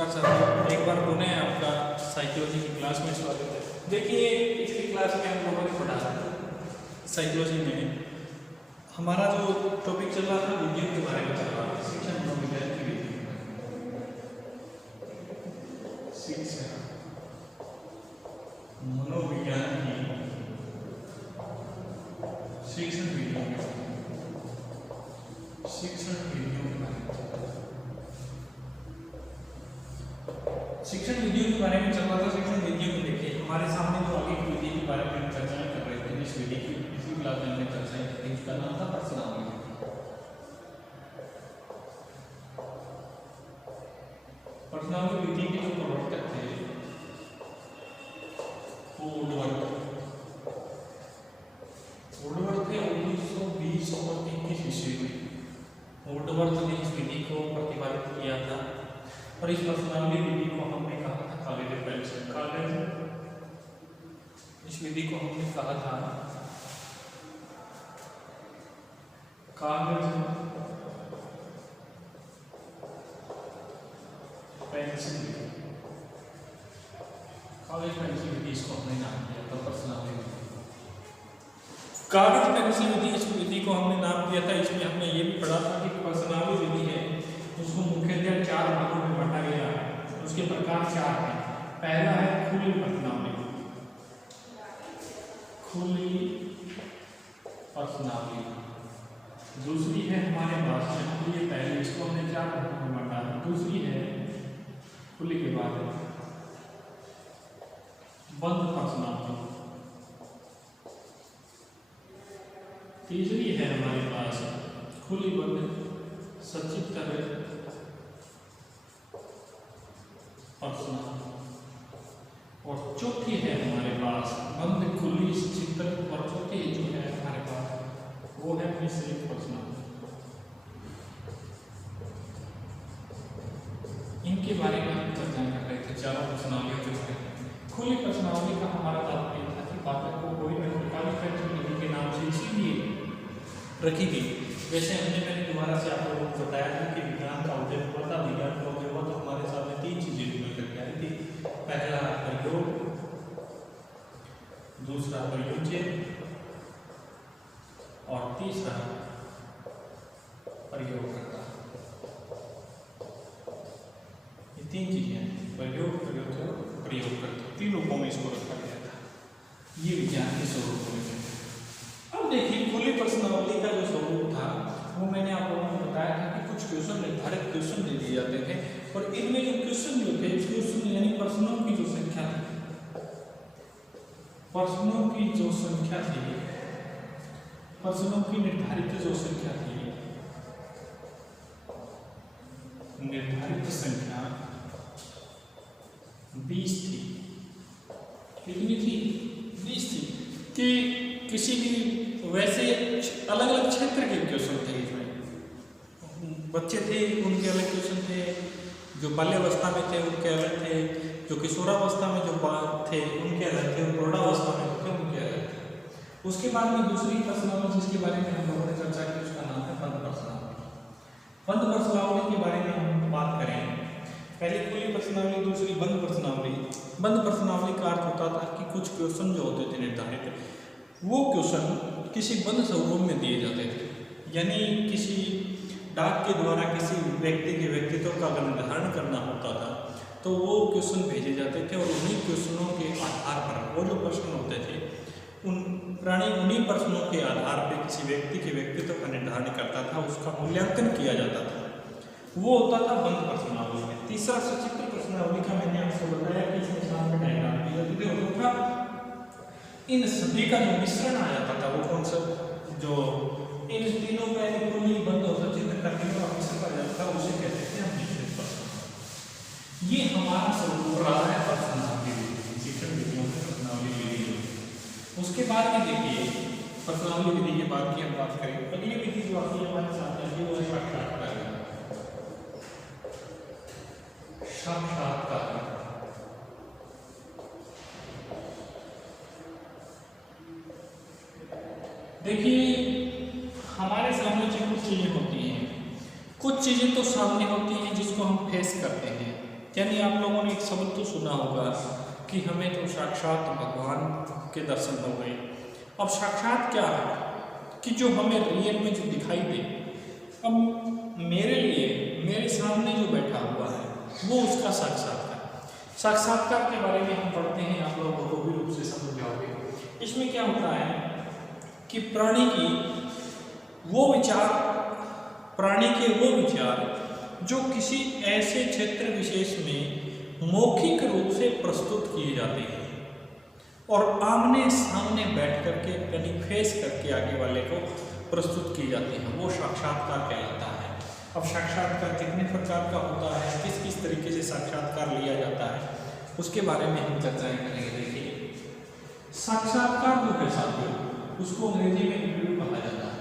नमस्कार साथियों, एक बार पुनः आपका साइकोलॉजी की क्लास में स्वागत है। देखिए, पिछली क्लास में हम लोगों ने पढ़ा साइकोलॉजी में हमारा जो टॉपिक चल रहा था विज्ञान के बारे में चल रहा था, शिक्षा मनोविज्ञान की शिक्षा मनोविज्ञान की शिक्षण विधियों के बारे में शिक्षण विधियों के बारे में चल रहा था। शिक्षण विधियों को देखिए, हमारे सामने जो आगे की विधि के बारे में हम चर्चाएं कर रहे थे, इस विधि की इसी क्लास में हमने चर्चाएं की थी, इसका नाम था पर्सनालिटी। पर्सनालिटी विधि के जो प्रवर्तक थे वो वुडवर्थ थे। 1920 और 1921 ईस्वी में वुडवर्थ ने इस विधि को प्रतिपादित किया था और इस पर्सनालिटी विधि को हमने कहा था कागज। इस विधि को हमने कहा था कागज पेंसिल विधि, इसको हमने नाम दिया था पर्सनालिटी विधि। कागज पेंसिल विधि, इस विधि को हमने नाम दिया था। इसमें हमने ये भी पढ़ा था कि पर्सनालिटी विधि है उसको मुख्यतः 4 भागों में बांटा गया है। उसके प्रकार 4 हैं। पहला है खुली पर्सनालिटी, दूसरी है हमारे पास ये पहले, इसको हमने 4 भागों में बांटा है। दूसरी है खुली के बाद बंद पर्सनालिटी, तीसरी है हमारे पास खुली बंद सचित्र पर्सनालिटी और चौथी है हमारे पास बंद खुली सचित्र और चौथी जो है हमारे पास वो है मिश्रित पर्सनालिटी। इनके बारे में हम चर्चा कर रहे थे। चारों पर्सनालिटी जो है, खुली पर्सनालिटी का हमारा तात्पर्य था कि पाठक को कोई न कोई कागज के नाम से इसीलिए रखी गई। वैसे मैंने दोबारा से आप लोगों को बताया था कि विज्ञान का उदय हुआ था। विज्ञान का उदय हुआ तो हमारे सामने 3 चीजें निकल करके आई थी। पहला प्रयोग, दूसरा प्रयोज्य और तीसरा प्रयोगकर्ता। ये 3 चीजें, प्रयोग, प्रयोज्य और प्रयोगकर्ता, 3 रूपों में इसको रखा गया था। ये विज्ञान के स्वरूप में। अब देखिए, खुली पर्सनालिटी का जो स्वरूप था वो मैंने आप लोगों को बताया था कि कुछ क्वेश्चन, निर्धारित क्वेश्चन दे दिए जाते थे और इनमें जो क्वेश्चन जो थे, क्वेश्चन यानी प्रश्नों की जो संख्या थी, प्रश्नों की जो संख्या थी, प्रश्नों की निर्धारित जो संख्या थी, निर्धारित संख्या 20 थी। कितनी थी? 20 थी। कि किसी भी वैसे अलग अलग क्षेत्र के क्वेश्चन थे। इसमें बच्चे थे उनके अलग क्वेश्चन थे, जो बाल्यावस्था में थे उनके अलग थे, जो किशोरावस्था में जो थे उनके अलग थे, प्रौढ़ावस्था में थे उनके अलग थे। उसके बाद में दूसरी पर्सनालिटी जिसके बारे में हम लोगों ने चर्चा की, उसका नाम है बंद पर्सनालिटी। बंद पर्सनालिटी के बारे में हम बात करें, पहले खुली पर्सनालिटी, दूसरी बंद पर्सनालिटी। बंद पर्सनालिटी का अर्थ होता था कि कुछ क्वेश्चन जो होते थे निर्धारित, वो क्वेश्चन किसी बंद स्वरूप में दिए जाते थे, यानी किसी डाक के द्वारा किसी व्यक्ति के व्यक्तित्व का अगर निर्धारण करना होता था तो वो क्वेश्चन भेजे जाते थे और उन्हीं क्वेश्चनों के आधार पर वो जो प्रश्न होते थे उन्हीं प्रश्नों के आधार पर किसी व्यक्ति के व्यक्तित्व का निर्धारण करता था, उसका मूल्यांकन किया जाता था। वो होता था बंद पर्सनालिटी में। तीसरा सचित्र पर्सनालिटी का मैंने आपको बताया कि इसमें सामने डायग्राम दी जाती थी और दूसरा इन सभी का जो मिश्रण आ जाता था, वो कौन सा, जो इन तीनों का खुली बंद और सचित्र करके जो मिश्रण आ जाता था उसे कहते थे हम मिश्रित पर्सनालिटी। ये हमारा स्वरूप रहा है पर्सनालिटी विधि, शिक्षण विधियों में पर्सनालिटी विधि। उसके बाद में देखिए, पर्सनालिटी विधि के बाद की हम बात करें, अगली विधि जो आती है हमारे साथ है वो है साक्षात्कार। देखिए, हमारे सामने जो कुछ चीजें होती हैं, कुछ चीजें तो सामने होती हैं जिसको हम फेस करते हैं, यानी आप लोगों ने एक शब्द तो सुना होगा कि हमें तो साक्षात भगवान के दर्शन हो गए। अब साक्षात क्या है कि जो हमें रियल में जो दिखाई दे। अब मेरे लिए मेरे सामने जो बैठा हुआ है वो उसका साक्षात्कार। साक्षात्कार के बारे में हम पढ़ते हैं, आप लोगों को भी रूप से समझ जाओगे। इसमें क्या होता है कि प्राणी के वो विचार जो किसी ऐसे क्षेत्र विशेष में मौखिक रूप से प्रस्तुत किए जाते हैं और आमने सामने बैठ करके यानी फेस करके आगे वाले को प्रस्तुत किए जाते हैं, वो साक्षात्कार कहलाता है। अब साक्षात्कार कितने प्रकार का होता है, किस किस तरीके से साक्षात्कार लिया जाता है, उसके बारे में हम चर्चाएं करेंगे। देखिए, साक्षात्कार जो है साथियों, उसको अंग्रेजी में इंटरव्यू कहा जाता है।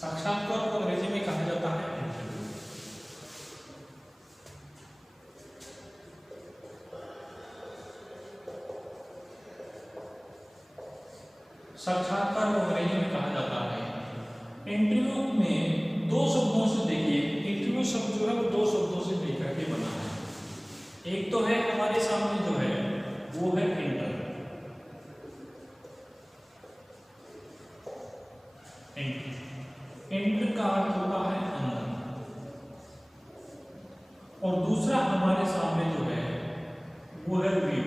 साक्षात्कार को अंग्रेजी में कहा जाता है इंटरव्यू। साक्षात्कार को अंग्रेजी में कहा जाता है। इंटरव्यू में दो शब्दों से, देखिए इंटरव्यू शब्द जो है वो दो शब्दों से मिलकर के बना है। एक तो है हमारे सामने जो है वो है इंटर। इंटर का अर्थ होता है अंदर, और दूसरा हमारे सामने जो है वो है व्यू।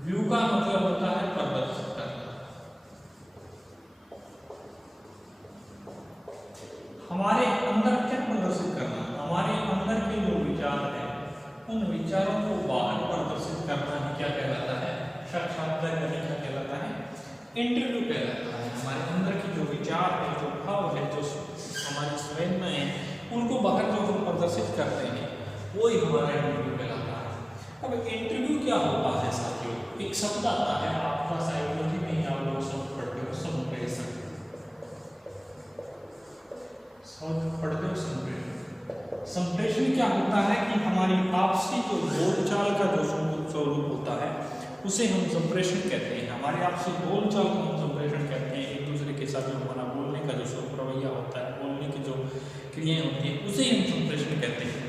व्यू का मतलब होता है प्रदर्शित करना। हमारे अंदर क्या प्रदर्शित करना, हमारे अंदर के जो विचार है उन विचारों को बाहर प्रदर्शित करना ही क्या कहलाता है, साक्षात्कार करने क्या कहलाता है, इंटरव्यू कहलाता है। हमारे अंदर की जो विचार है, जो भाव है, जो हमारी संवेदनाएं हैं, उनको बाहर जो हम प्रदर्शित करते हैं वो ही हमारा इंटरव्यू कहलाता है। अब इंटरव्यू क्या होता है साथियों, एक शब्द आता है, आपका साइकोलॉजी में ही आप लोग शब्द पढ़ते हो, संप्रेषण। शब्द पढ़ते हो संप्रेषण। संप्रेषण क्या होता है कि हमारी आपसी जो बोलचाल का जो स्वरूप होता है उसे हम संप्रेषण कहते हैं। हमारे आपसी बोलचाल को हम संप्रेषण कहते हैं। एक दूसरे के साथ जो हमारा बोलने का जो रवैया होता है, बोलने की जो क्रियाएं होती हैं, उसे हम संप्रेषण कहते हैं।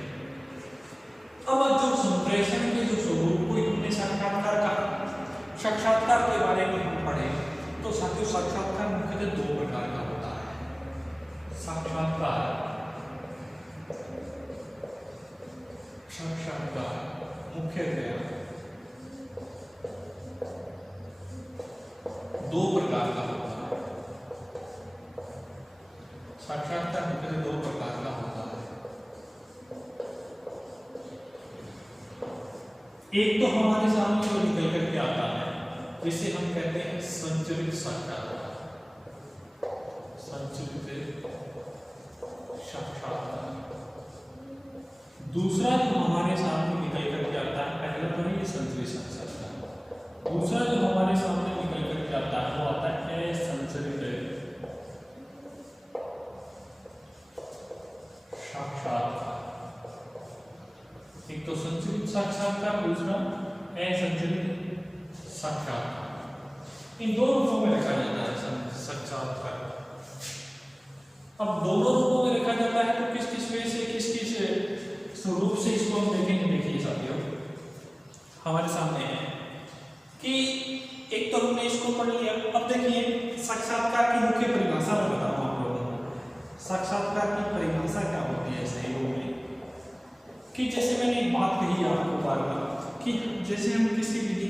अब जो संप्रेषण के जो स्वरूप को हमने साक्षात्कार कहा, साक्षात्कार के बारे में हम पढ़े तो साथियों साक्षात्कार मुख्यतः दो प्रकार का होता है। साक्षात्कार मुख्यतः दो प्रकार का होता है। साक्षात्कार मुख्यतः दो प्रकार का होता है। एक तो हमारे सामने जो निकल करके आता है जिसे हम कहते हैं संचरित साक्षात्कार। संचरित साक्षात्कार। दूसरा जो हमारे सामने निकल करके आता है, पहला तो है संचरित साक्षात्कार। दूसरा जो हमारे सामने निकल करके आता है वो आता है असंचरित साक्षात्कार। एक तो संचरित साक्षात्कार, दूसरा असंचरित साक्षात्कार। इन दो रूपों में रखा जाता है साक्षात्कार। अब दोनों रूपों में रखा जाता है तो किस किस वे से, किस किस स्वरूप से इसको हम देखेंगे। देखिए साथियों, हमारे सामने है कि एक तो हमने इसको पढ़ लिया। अब देखिए साक्षात्कार की मुख्य परिभाषा मैं बता रहा हूं आप लोगों को। साक्षात्कार की परिभाषा क्या होती है सहयोग में, कि जैसे मैंने एक बात कही आपको बार बार कि जैसे हम किसी विधि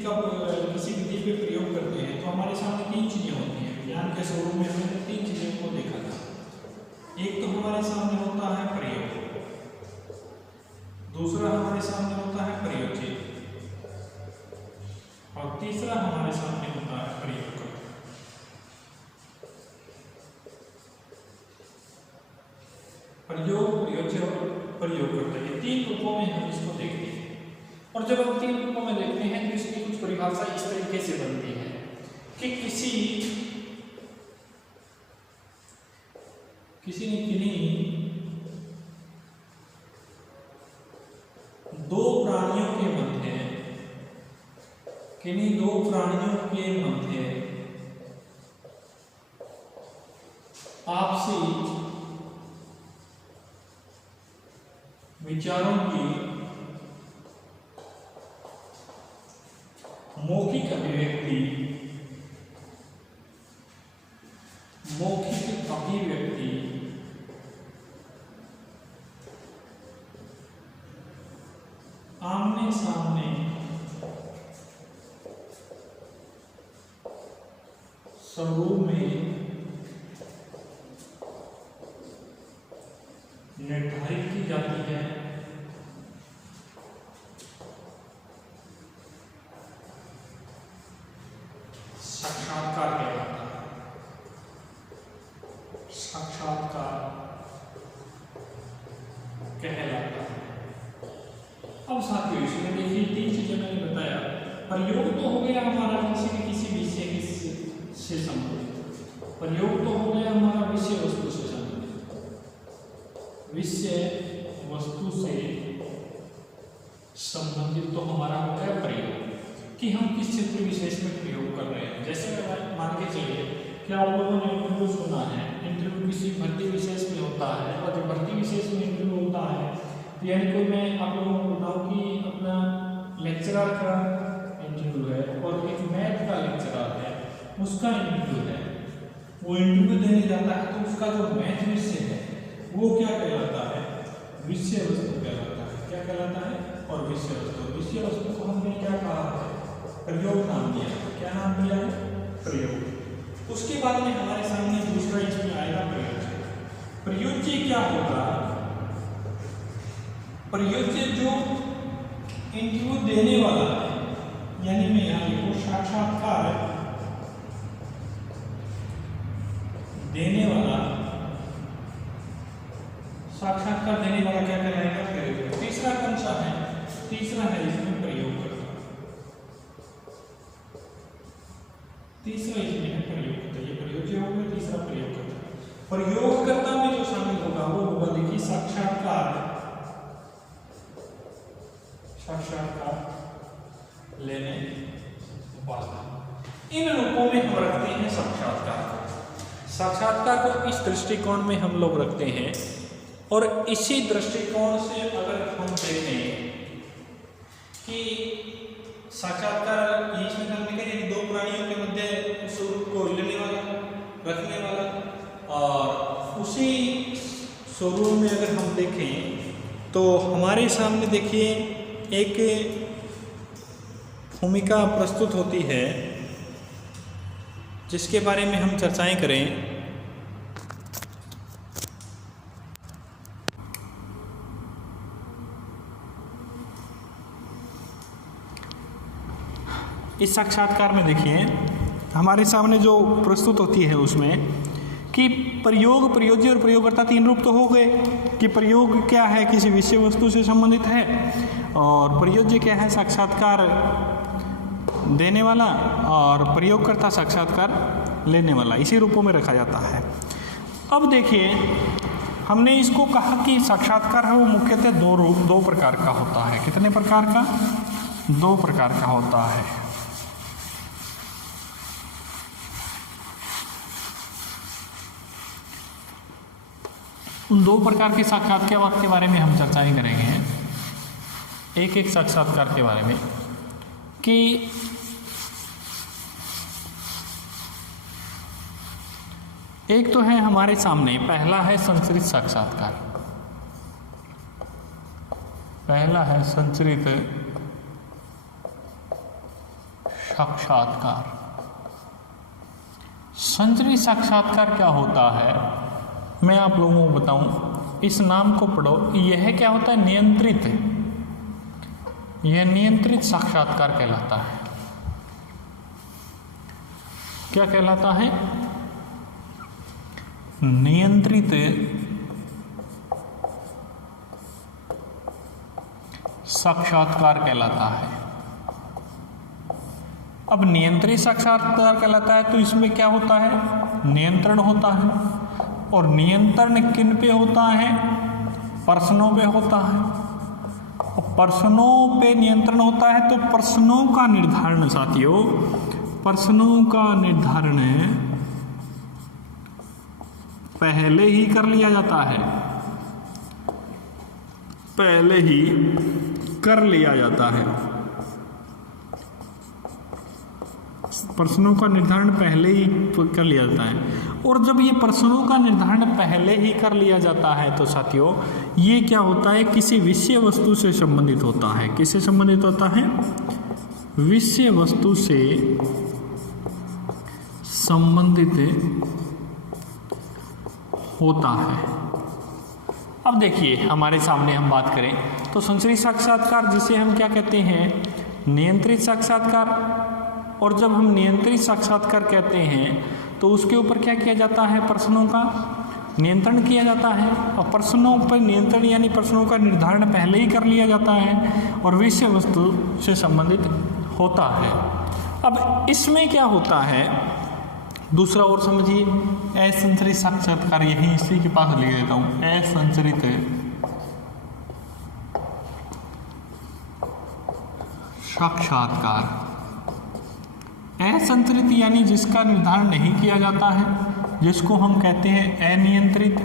पे प्रयोग करते हैं तो हमारे सामने तीन चीजें होती हैं। ज्ञान के स्वरूप में हमने तीन चीजों को देखा था। एक तो हमारे सामने होता है प्रयोग, दूसरा हमारे सामने होता है प्रयोज्य, और तीसरा हमारे सामने होता है प्रयोग। प्रयोग, प्रयोज्य और प्रयोग करते हैं, तीन रूपों में हम इसको देखते हैं। और जब हम तीन रूपों में देखते हैं तो इसकी कुछ परिभाषा इस तरीके से बनती है कि किसी न किन्हीं दो प्राणियों के मध्य, किन्हीं दो प्राणियों के मध्य आपसी विचारों की मौखिक अभिव्यक्ति आमने सामने स्वरूप में निर्धारित की जाती है। साक्षात्कार कहलाता है। साक्षात्कार कहलाता है। अब साथियों इसमें देखिए 3 चीजें मैंने बताया। प्रयोग तो हो गया हमारा किसी विषय से संबंधित, प्रयोग तो हो गया हमारा विषय वस्तु से संबंधित, विषय वस्तु से संबंधित तो हमारा हो गया प्रयोग कि हम किस क्षेत्र विशेष में प्रयोग कर रहे हैं। जैसे मान के चलिए कि आप लोगों ने इंटरव्यू सुना है, इंटरव्यू किसी भर्ती विशेष में होता है और जब भर्ती विशेष में इंटरव्यू होता है यानी कोई मैं आप लोगों को बताऊं कि अपना लेक्चरर का इंटरव्यू है और एक मैथ का लेक्चरर है उसका इंटरव्यू है। वो इंटरव्यू देने जाता है तो उसका जो मैथ विषय है वो क्या कहलाता है? विषय वस्तु कहलाता है। क्या कहलाता है? और विषय वस्तु, विषय वस्तु को हमने क्या कहा है? प्रयोग नाम दिया है। क्या नाम दिया है? प्रयोग। उसके बाद में हमारे सामने दूसरा इसमें आएगा प्रयोज्य। प्रयोज्य क्या होगा? प्रयोज्य जो इंटरव्यू देने वाला है, यानी मैं यहाँ लिखूं साक्षात्कार देने वाला, साक्षात्कार देने वाला क्या कहलाएगा? प्रयोज्य। तीसरा कौन सा है? तीसरा है इसमें प्रयोगकर्ता। तीसरा इसमें है प्रयोगकर्ता। ये प्रयोज्य हो गया, तीसरा प्रयोगकर्ता। प्रयोगकर्ता में जो शामिल होगा वो होगा देखिए साक्षात्कार लेने वाला। इन रूपों में हम रखते हैं साक्षात्कार को। साक्षात्कार को इस दृष्टिकोण में हम लोग रखते हैं और इसी दृष्टिकोण से अगर हम देखें कि साक्षात्कार इसमें हम देखें 2 प्राणियों के मध्य स्वरूप को लेने वाला, रखने वाला, और उसी स्वरूप में अगर हम देखें तो हमारे सामने देखिए एक भूमिका प्रस्तुत होती है जिसके बारे में हम चर्चाएं करें। इस साक्षात्कार में देखिए हमारे सामने जो प्रस्तुत होती है उसमें कि प्रयोग, प्रयोज्य और प्रयोगकर्ता 3 रूप तो हो गए कि प्रयोग क्या है? किसी विषय वस्तु से संबंधित है, और प्रयोज्य क्या है? साक्षात्कार देने वाला, और प्रयोगकर्ता साक्षात्कार लेने वाला। इसी रूपों में रखा जाता है। अब देखिए हमने इसको कहा कि साक्षात्कार है वो मुख्यतः 2 प्रकार का होता है। कितने प्रकार का? 2 प्रकार का होता है। उन 2 प्रकार के साक्षात्कार के बारे में हम चर्चाएं करेंगे एक साक्षात्कार के बारे में कि एक तो है हमारे सामने, पहला है संचरित साक्षात्कार। पहला है संचरित साक्षात्कार। संचरित साक्षात्कार क्या होता है मैं आप लोगों को बताऊं। इस नाम को पढ़ो। यह क्या होता है? नियंत्रित। यह नियंत्रित साक्षात्कार कहलाता है। क्या कहलाता है? नियंत्रित साक्षात्कार कहलाता है। अब नियंत्रित साक्षात्कार कहलाता है तो इसमें क्या होता है? नियंत्रण होता है। और नियंत्रण किन पे होता है? प्रश्नों पे होता है। और प्रश्नों पे नियंत्रण होता है तो प्रश्नों का निर्धारण साथियों, प्रश्नों का निर्धारण पहले ही कर लिया जाता है। पहले ही कर लिया जाता है। प्रश्नों का निर्धारण पहले ही कर लिया जाता है। और जब ये प्रश्नों का निर्धारण पहले ही कर लिया जाता है तो साथियों ये क्या होता है, किसी विषय वस्तु से संबंधित होता है। किससे संबंधित होता है? विषय वस्तु से संबंधित होता है। अब देखिए हमारे सामने हम बात करें तो संचरित साक्षात्कार, जिसे हम क्या कहते हैं, नियंत्रित साक्षात्कार। और जब हम नियंत्रित साक्षात्कार कहते हैं तो उसके ऊपर क्या किया जाता है, प्रश्नों का नियंत्रण किया जाता है। और प्रश्नों पर नियंत्रण यानी प्रश्नों का निर्धारण पहले ही कर लिया जाता है और विषय वस्तु से संबंधित होता है। अब इसमें क्या होता है, दूसरा और समझिए, असंचरित साक्षात्कार, यही इसी के पास लिख देता हूं, असंचरित साक्षात्कार। असंचरित यानी जिसका निर्धारण नहीं किया जाता है, जिसको हम कहते हैं अनियंत्रित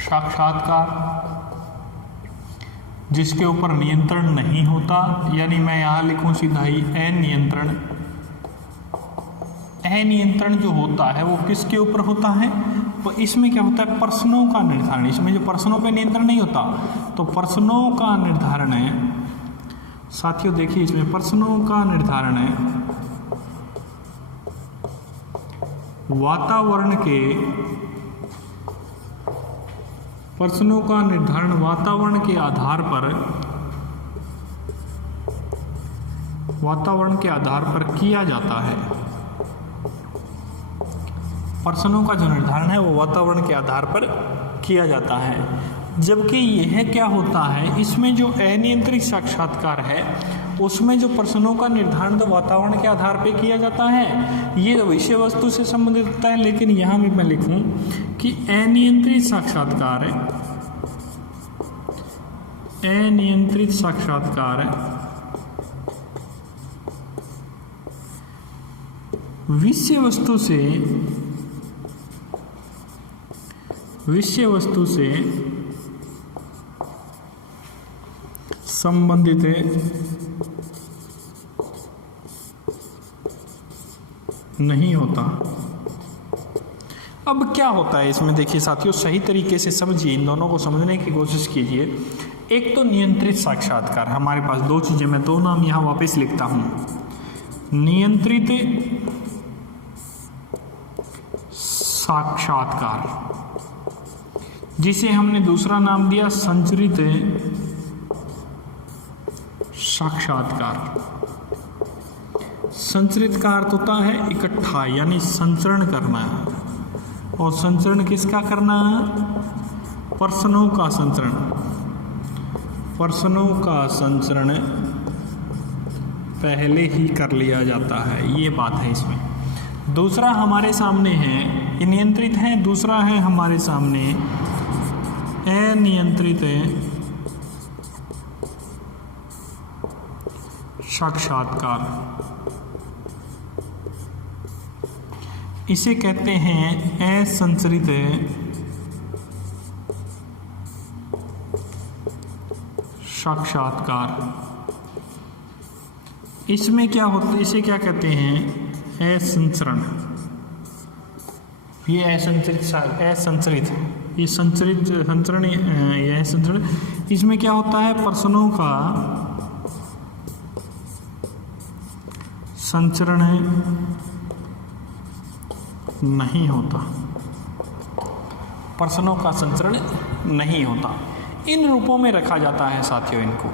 साक्षात्कार, जिसके ऊपर नियंत्रण नहीं होता, यानी मैं यहां लिखूं सीधा ही अनियंत्रण। अनियंत्रण जो होता है वो किसके ऊपर होता है, तो इसमें क्या होता है, प्रश्नों का निर्धारण। इसमें जो प्रश्नों पे नियंत्रण नहीं होता, तो प्रश्नों का निर्धारण है साथियों। देखिए इसमें प्रश्नों का निर्धारण है वातावरण के, प्रश्नों का निर्धारण वातावरण के आधार पर किया जाता है। प्रश्नों का जो निर्धारण है वो वातावरण के आधार पर किया जाता है। जबकि यह क्या होता है, इसमें जो अनियंत्रित साक्षात्कार है उसमें जो प्रश्नों का निर्धारण तो वातावरण के आधार पर किया जाता है, ये विषय वस्तु से संबंधित होता है। लेकिन यहाँ भी मैं लिखूं कि अनियंत्रित साक्षात्कार विषय वस्तु से संबंधित नहीं होता। अब क्या होता है इसमें, देखिए साथियों सही तरीके से समझिए, इन दोनों को समझने की कोशिश कीजिए। एक तो नियंत्रित साक्षात्कार, हमारे पास दो चीजें, मैं दो नाम यहां वापस लिखता हूं, नियंत्रित साक्षात्कार, जिसे हमने दूसरा नाम दिया संचरित साक्षात्कार। संचरित का अर्थ होता है इकट्ठा, यानी संचरण करना। और संचरण किसका करना है, प्रश्नों का संचरण। प्रश्नों का संचरण पहले ही कर लिया जाता है, ये बात है इसमें। दूसरा हमारे सामने है, ये नियंत्रित है, दूसरा है हमारे सामने अनियंत्रित साक्षात्कार। इसे कहते हैं असंचरित साक्षात्कार। इसमें क्या होता है, इसे क्या कहते हैं, असंचरण। ये असंचरित ये संचरण, यह संचरण। इसमें क्या होता है, प्रश्नों का संचरण नहीं होता, प्रश्नों का संचरण नहीं होता। इन रूपों में रखा जाता है साथियों इनको।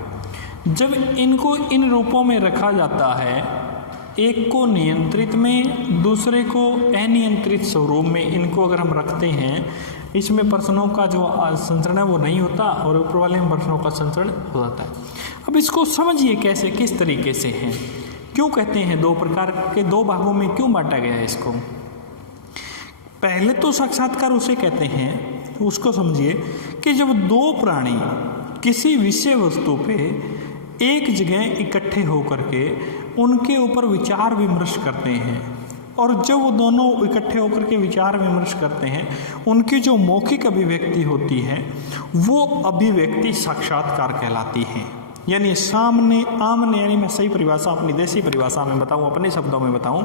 जब इनको इन रूपों में रखा जाता है, एक को नियंत्रित में, दूसरे को अनियंत्रित स्वरूप में, इनको अगर हम रखते हैं, इसमें प्रश्नों का जो संचरण है वो नहीं होता और ऊपर वाले में प्रश्नों का संचरण हो जाता है। अब इसको समझिए कैसे, किस तरीके से है, क्यों कहते हैं दो प्रकार के, दो भागों में क्यों बांटा गया है इसको। पहले तो साक्षात्कार उसे कहते हैं, उसको समझिए कि जब दो प्राणी किसी विषय वस्तु पे एक जगह इकट्ठे होकर के उनके ऊपर विचार विमर्श करते हैं, और जब वो दोनों इकट्ठे होकर के विचार विमर्श करते हैं, उनकी जो मौखिक अभिव्यक्ति होती है वो अभिव्यक्ति साक्षात्कार कहलाती है। यानी सामने आमने, यानी मैं सही परिभाषा अपनी देसी परिभाषा में बताऊं, अपने शब्दों में बताऊं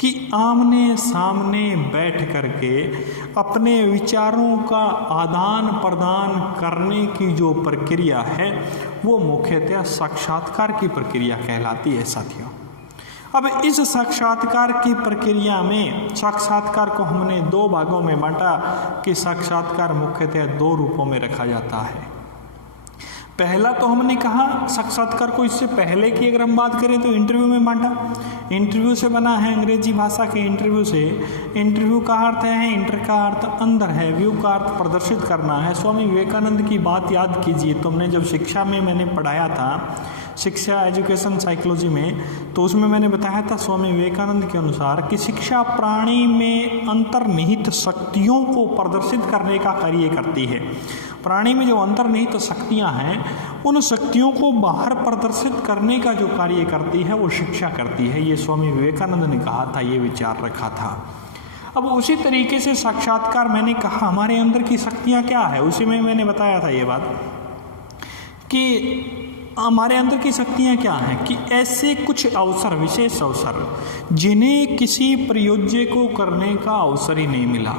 कि आमने सामने बैठ करके अपने विचारों का आदान प्रदान करने की जो प्रक्रिया है वो मुख्यतः साक्षात्कार की प्रक्रिया कहलाती है साथियों। अब इस साक्षात्कार की प्रक्रिया में साक्षात्कार को हमने दो भागों में बांटा कि साक्षात्कार मुख्यतः दो रूपों में रखा जाता है। पहला तो हमने कहा साक्षात्कार को इससे पहले की अगर हम बात करें तो इंटरव्यू में बांटा। इंटरव्यू से बना है अंग्रेजी भाषा के इंटरव्यू से। इंटरव्यू का अर्थ है, इंटर का अर्थ अंदर है, व्यू का अर्थ प्रदर्शित करना है। स्वामी विवेकानंद की बात याद कीजिए, तुमने जब शिक्षा में मैंने पढ़ाया था, शिक्षा एजुकेशन साइकोलॉजी में, तो उसमें मैंने बताया था स्वामी विवेकानंद के अनुसार कि शिक्षा प्राणी में अंतर्निहित शक्तियों को प्रदर्शित करने का कार्य करती है। प्राणी में जो अंतर्निहित शक्तियां हैं उन शक्तियों को बाहर प्रदर्शित करने का जो कार्य करती है वो शिक्षा करती है। ये स्वामी विवेकानंद ने कहा था, ये विचार रखा था। अब उसी तरीके से साक्षात्कार, मैंने कहा हमारे अंदर की शक्तियां क्या है, उसी में मैंने बताया था ये बात कि हमारे अंदर की शक्तियां क्या हैं कि ऐसे कुछ अवसर, विशेष अवसर जिन्हें किसी प्रयोज्य को करने का अवसर ही नहीं मिला,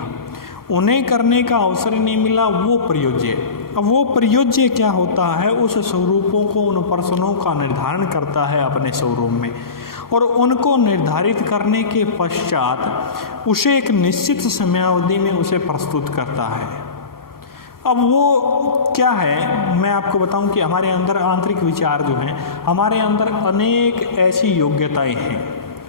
उन्हें करने का अवसर ही नहीं मिला, वो प्रयोज्य। अब वो प्रयोज्य क्या होता है, उस स्वरूपों को, उन पर्सनों का निर्धारण करता है अपने स्वरूप में, और उनको निर्धारित करने के पश्चात उसे एक निश्चित समयावधि में उसे प्रस्तुत करता है। अब वो क्या है, मैं आपको बताऊं कि हमारे अंदर आंतरिक विचार जो हैं, हमारे अंदर अनेक ऐसी योग्यताएं हैं,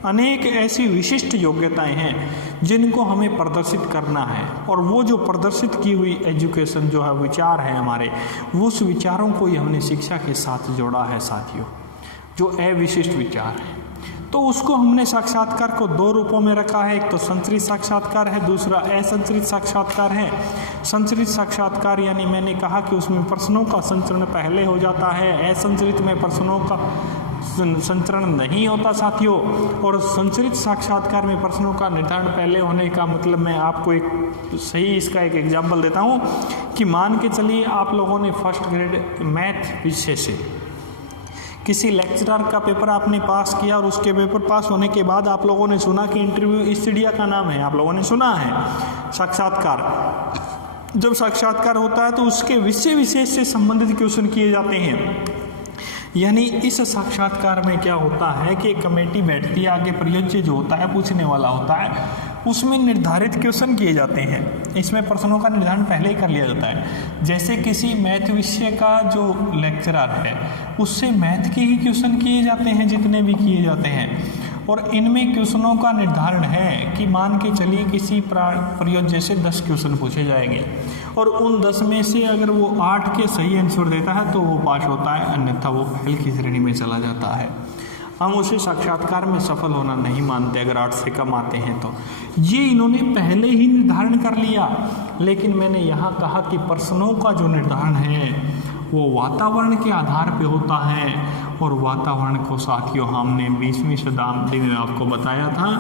अनेक ऐसी विशिष्ट योग्यताएं हैं जिनको हमें प्रदर्शित करना है। और वो जो प्रदर्शित की हुई एजुकेशन जो है, विचार है हमारे, वो उस विचारों को ही हमने शिक्षा के साथ जोड़ा है साथियों, जो अविशिष्ट विचार है। तो उसको हमने साक्षात्कार को दो रूपों में रखा है, एक तो संचरित साक्षात्कार है, दूसरा असंचरित साक्षात्कार है। संचरित साक्षात्कार यानी मैंने कहा कि उसमें प्रश्नों का संचरण पहले हो जाता है, असंचरित में प्रश्नों का संचरण नहीं होता साथियों। और संचरित साक्षात्कार में प्रश्नों का निर्धारण पहले होने का मतलब, मैं आपको एक सही इसका एक एग्जाम्पल देता हूँ कि मान के चलिए आप लोगों ने फर्स्ट ग्रेड मैथ विषय से किसी लेक्चरर का पेपर आपने पास किया, और उसके पेपर पास होने के बाद आप लोगों ने सुना कि इंटरव्यू इस चिड़िया का नाम है, आप लोगों ने सुना है। साक्षात्कार, जब साक्षात्कार होता है तो उसके विषय विशेष से संबंधित क्वेश्चन किए जाते हैं। यानी इस साक्षात्कार में क्या होता है कि एक कमेटी बैठती है, आगे प्रयोज्य जो होता है, पूछने वाला होता है, उसमें निर्धारित क्वेश्चन किए जाते हैं। इसमें प्रश्नों का निर्धारण पहले ही कर लिया जाता है। जैसे किसी मैथ विषय का जो लेक्चरर है उससे मैथ के ही क्वेश्चन किए जाते हैं, जितने भी किए जाते हैं। और इनमें क्वेश्चनों का निर्धारण है कि मान के चलिए किसी प्रयोज्य से 10 क्वेश्चन पूछे जाएंगे, और उन 10 में से अगर वो 8 के सही आंसर देता है तो वो पास होता है, अन्यथा वो फेल की श्रेणी में चला जाता है। हम उसे साक्षात्कार में सफल होना नहीं मानते अगर 8 से कम आते हैं तो। ये इन्होंने पहले ही निर्धारण कर लिया। लेकिन मैंने यहाँ कहा कि प्रश्नों का जो निर्धारण है वो वातावरण के आधार पे होता है, और वातावरण को साथियों हमने 20वीं शताब्दी में आपको बताया था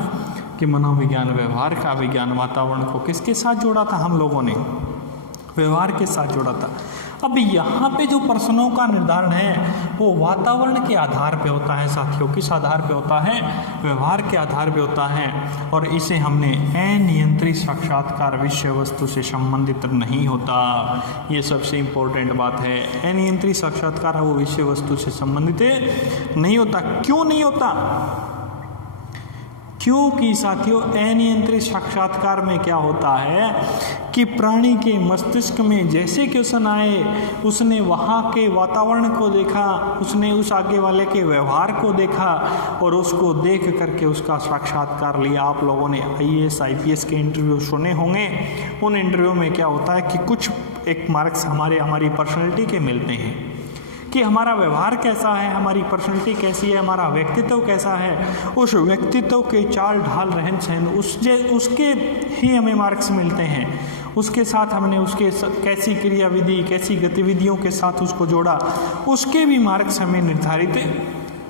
कि मनोविज्ञान व्यवहार का विज्ञान वातावरण को किसके साथ जोड़ा था, हम लोगों ने व्यवहार के साथ जोड़ा था। अब यहाँ पे जो प्रश्नों का निर्धारण है वो वातावरण के आधार पे होता है साथियों। किस आधार पे होता है? व्यवहार के आधार पे होता है। और इसे हमने अनियंत्रित साक्षात्कार विषय वस्तु से संबंधित नहीं होता, ये सबसे इम्पोर्टेंट बात है। अनियंत्रित साक्षात्कार है वो विषय वस्तु से संबंधित नहीं होता। क्यों नहीं होता? क्योंकि साथियों अनियंत्रित साक्षात्कार में क्या होता है कि प्राणी के मस्तिष्क में जैसे क्वेश्चन आए उसने वहाँ के वातावरण को देखा, उसने उस आगे वाले के व्यवहार को देखा और उसको देख करके उसका साक्षात्कार लिया। आप लोगों ने IAS IPS के इंटरव्यू सुने होंगे। उन इंटरव्यू में क्या होता है कि कुछ एक मार्क्स हमारी पर्सनैलिटी के मिलते हैं कि हमारा व्यवहार कैसा है, हमारी पर्सनैलिटी कैसी है, हमारा व्यक्तित्व कैसा है। उस व्यक्तित्व के चाल ढाल रहन सहन उसके ही हमें मार्क्स मिलते हैं। उसके साथ हमने उसके कैसी क्रियाविधि, कैसी गतिविधियों के साथ उसको जोड़ा, उसके भी मार्क्स हमें निर्धारित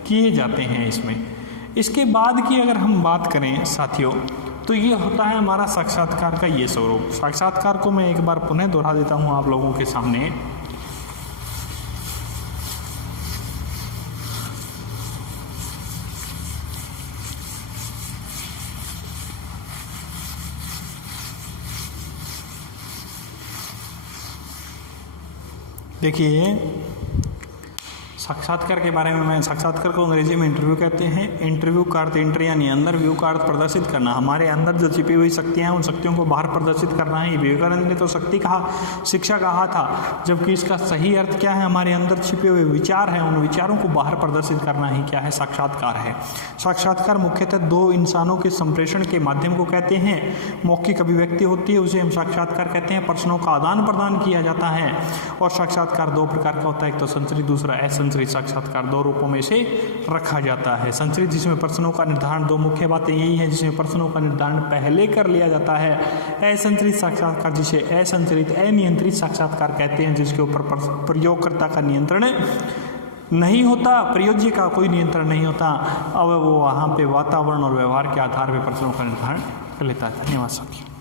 किए जाते हैं। इसमें इसके बाद की अगर हम बात करें साथियों, तो ये होता है हमारा साक्षात्कार का ये स्वरूप। साक्षात्कार को मैं एक बार पुनः दोहरा देता हूँ आप लोगों के सामने। देखिए, साक्षात्कार के बारे में मैं, साक्षात्कार को अंग्रेजी में इंटरव्यू कहते हैं। इंटरव्यू का अर्थ इंटर यानी अंदर, व्यू का अर्थ प्रदर्शित करना। हमारे अंदर जो छिपी हुई शक्तियां हैं उन शक्तियों को बाहर प्रदर्शित करना है। विवेकानंद ने तो शक्ति कहा, शिक्षा कहा था, जबकि इसका सही अर्थ क्या है? हमारे अंदर छिपे हुए विचार हैं, उन विचारों को बाहर प्रदर्शित करना ही क्या है? साक्षात्कार है। साक्षात्कार मुख्यतः दो इंसानों के संप्रेषण के माध्यम को कहते हैं। मौखिक अभिव्यक्ति होती है, उसे हम साक्षात्कार कहते हैं। प्रश्नों का आदान प्रदान किया जाता है। और साक्षात्कार दो प्रकार का होता है, एक तो संचरित, दूसरा असंचरित। साक्षात्कार दो रूपों में से रखा जाता है। संचरित जिसमें प्रश्नों का निर्धारण, दो मुख्य बातें यही हैं जिसमें प्रश्नों का निर्धारण पहले कर लिया जाता है। असंचरित साक्षात्कार जिसे असंचरित, अनियंत्रित साक्षात्कार कहते हैं, जिसके ऊपर प्रयोगकर्ता का नियंत्रण नहीं होता, प्रयोज्य का कोई नियंत्रण नहीं होता। अब वो वहाँ पे वातावरण और व्यवहार के आधार पर प्रश्नों का निर्धारण कर लेता है। धन्यवाद साथियों।